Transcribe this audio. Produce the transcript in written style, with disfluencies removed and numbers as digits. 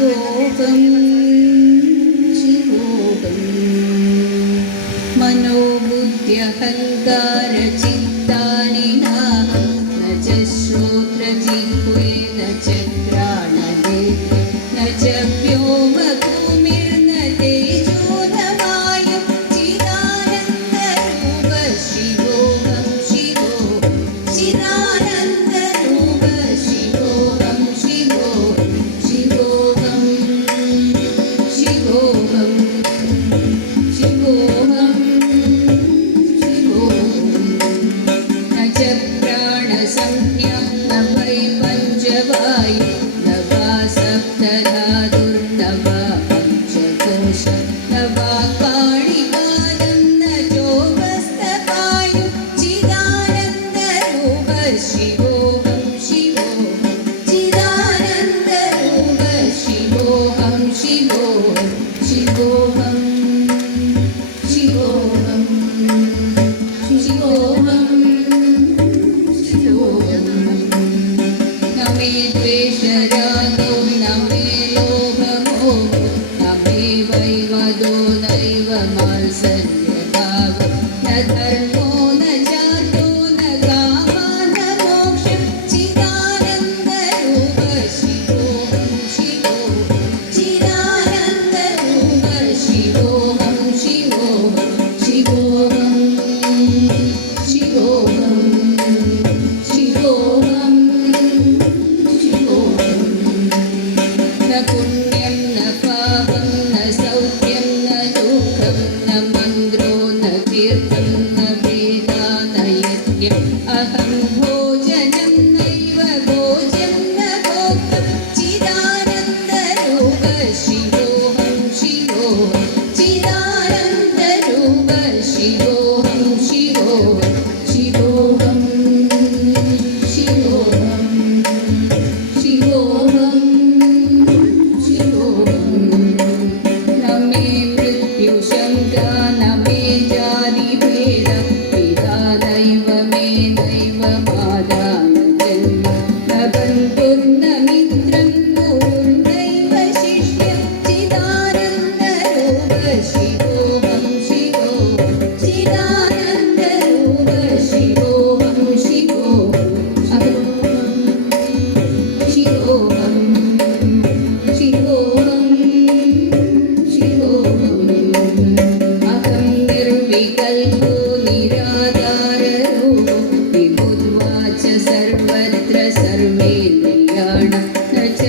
शिवोऽहं शिवोऽहं मनोबुद्ध्यहङ्कारचित्तानि नाहं न च श्रोत्रजिह्वे न च घ्राणनेत्रे न च व्योमभूमिर्न तेजो न वायुः चिदानन्दरूप शिवोऽहं शिवोऽहं चिदानन्दरूप शिवोऽहं शिवोऽहं शिवोऽहं शिवोऽहं शिवोऽहं न च प्राणसंज्ञं न वै पञ्चवायु न वा सप्तधातुर्न वा पञ्चकोशं न वा पाणिपादं न चोपस्थपायु चिदानन्दरूप शिवोऽहं शिवोऽहं चिदानन्दरूप शिवोऽहं शिवोऽहं शिवोऽहं शिवोऽहं शिवोऽहं शिवोऽहं न मे द्वेषरागो न मे लोभमोहो न मे वैमदो नैव मात्सर्यभावो न धर्मो न जातो न कामो न मोक्षः चिदानन्दरूप शिवोऽहं शिवोऽहं चिदानन्दरूप शिवोऽहं शिवोऽहं शिवोऽहं शिवोऽहं शिवोऽहं शिवोऽहं न पुण्यं न पापं न सौख्यं न दुःखं न मन्द्रो न तीर्थं न वेदा न यज्ञम् अहं भोजनं नैव भोज्यं न भोक्तं चिदानन्दरूप शिवोऽहं शिवोऽहं चिदानन्दरूप शिवोऽहं शिवोऽहं शिवोऽहं शिवोऽहं शिवोऽहं शिवोऽहं न मे मृत्युशङ्का न मे जातिभेदः पिता नैव मे नैव माता न जन्म न बन्धुर्न मित्रं गुरुर्नैव शिष्यः चिदानन्दरूप शिवोऽहं शिवोऽहं चिदानन्दरूप शिवोऽहं शिवोऽहं शिवोऽहं शिवोऽहं शिवोऽहं अहं निर्विकल्पो निराधाररूपो विबुद्ध्वा च सर्वत्र सर्वेन्द्रियाणां न च